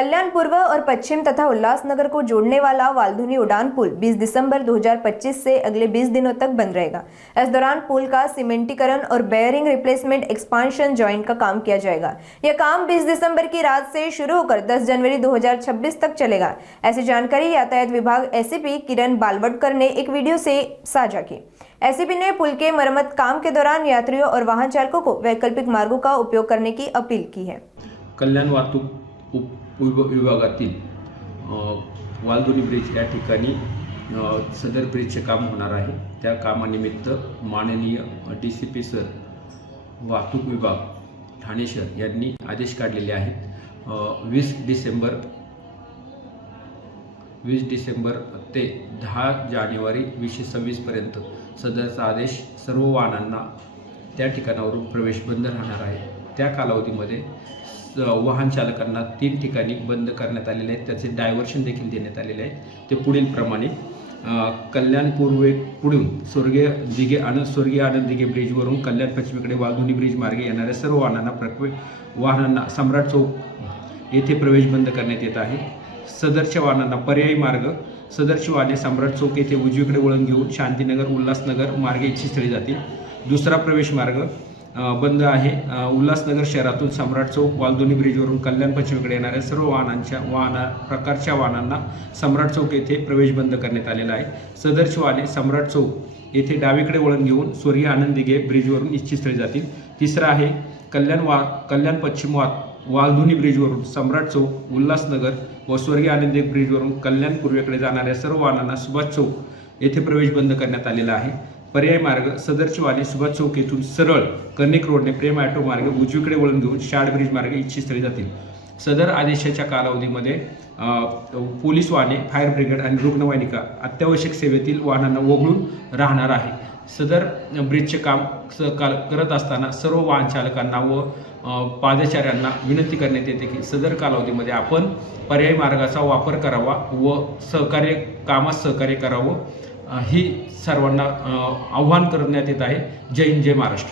कल्याण पूर्व और पश्चिम तथा उल्लासनगर को जोड़ने वाला वाल्धुनी उड़ान पुल 20 दिसंबर 2025 से अगले 20 दिनों तक बंद रहेगा। इस दौरान पुल का सीमेंटीकरण और बेयरिंग रिप्लेसमेंट एक्सपांशन जॉइंट का काम किया जाएगा। यह काम 20 दिसंबर की रात से शुरू होकर 10 जनवरी 2026 तक चलेगा। ऐसी जानकारी यातायात विभाग एसीपी किरण बालवडकर ने एक वीडियो से साझा की। एसीपी ने पुल के मरम्मत काम के दौरान यात्रियों और वाहन चालकों को वैकल्पिक मार्गों का उपयोग करने की अपील की है। कल्याण वाहतूक विभागातील वाल्धुनी ब्रिज या ठिकाणी सदर ब्रिजचे काम होणार आहे। त्या कामानिमित्त माननीय DCP सर वाहतूक विभाग ठाणे शहर यांनी आदेश काढलेले आहेत। 20 डिसेंबर ते 10 जानेवारी 2026 पर्यंत सदरचा आदेश सर्व वाहनांना त्या ठिकाणावरून प्रवेश बंद राहणार आहे। त्या कालावधीमध्ये वाहन चालकांना 3 ठिकाणी बंद करण्यात आलेले आहेत। त्याचे डायव्हर्शन देखील देण्यात आलेले आहे। ते पुढील प्रमाणे कल्याण पूर्वेकडून स्वर्गीय आनंद दिघे ब्रिजवरून कल्याण पश्चिमेकडे वाल्धुनी ब्रिज मार्गे येणाऱ्या सर्व वाहनांना सम्राट चौक येथे प्रवेश बंद करण्यात येत आहे। सदरच्या वाहनांना पर्यायी मार्ग सदरची वाहने सम्राट चौक येथे उजवीकडे वळण घेऊन शांतीनगर उल्हासनगर मार्गे इच्छितस्थळी जातील। दुसरा प्रवेश मार्ग बंद आहे। उल्हासनगर शहरातून सम्राट चौक वाल्धुनी ब्रिजवरून कल्याण पश्चिमेकडे येणाऱ्या सर्व प्रकारच्या वाहनांना सम्राट चौक येथे प्रवेश बंद करण्यात आलेला आहे। सदरची वाहने सम्राट चौक येथे डावीकडे वळण घेऊन स्वर्गीय आनंद दिघे ब्रिजवरून इच्छितस्थळी जातील। तिसरा आहे कल्याण पश्चिम वाल्धुनी ब्रिजवरून सम्राट चौक उल्हासनगर व स्वर्गीय आनंद दिघे ब्रिजवरून कल्याण पूर्वेकडे जाणाऱ्या सर्व वाहनांना सुभाष चौक येथे प्रवेश बंद करण्यात आलेला आहे। पर्याय मार्ग सदरची वाहने सुभाष चौक येथून सरळ कर्णिक रोडने प्रेम ऑटो मार्गे उजवीकडे वळण घेऊन शार्ड ब्रिज मार्गे इच्छितस्थळी जातील। सदर आदेशाच्या कालावधीमध्ये पोलीस वाहने फायर ब्रिगेड आणि रुग्णवाहिका अत्यावश्यक सेवेतील वाहनांना वगळून राहणार आहे। सदर ब्रिजचे काम करत असताना सर्व वाहन चालकांना व पादचाऱ्यांना विनंती करण्यात येते की सदर कालावधीमध्ये आपण पर्यायी मार्गाचा वापर करावा व कामास सहकार्य करावं ही सर्वांना आव्हान करण्यात येत आहे। जय हिंद, जय महाराष्ट्र।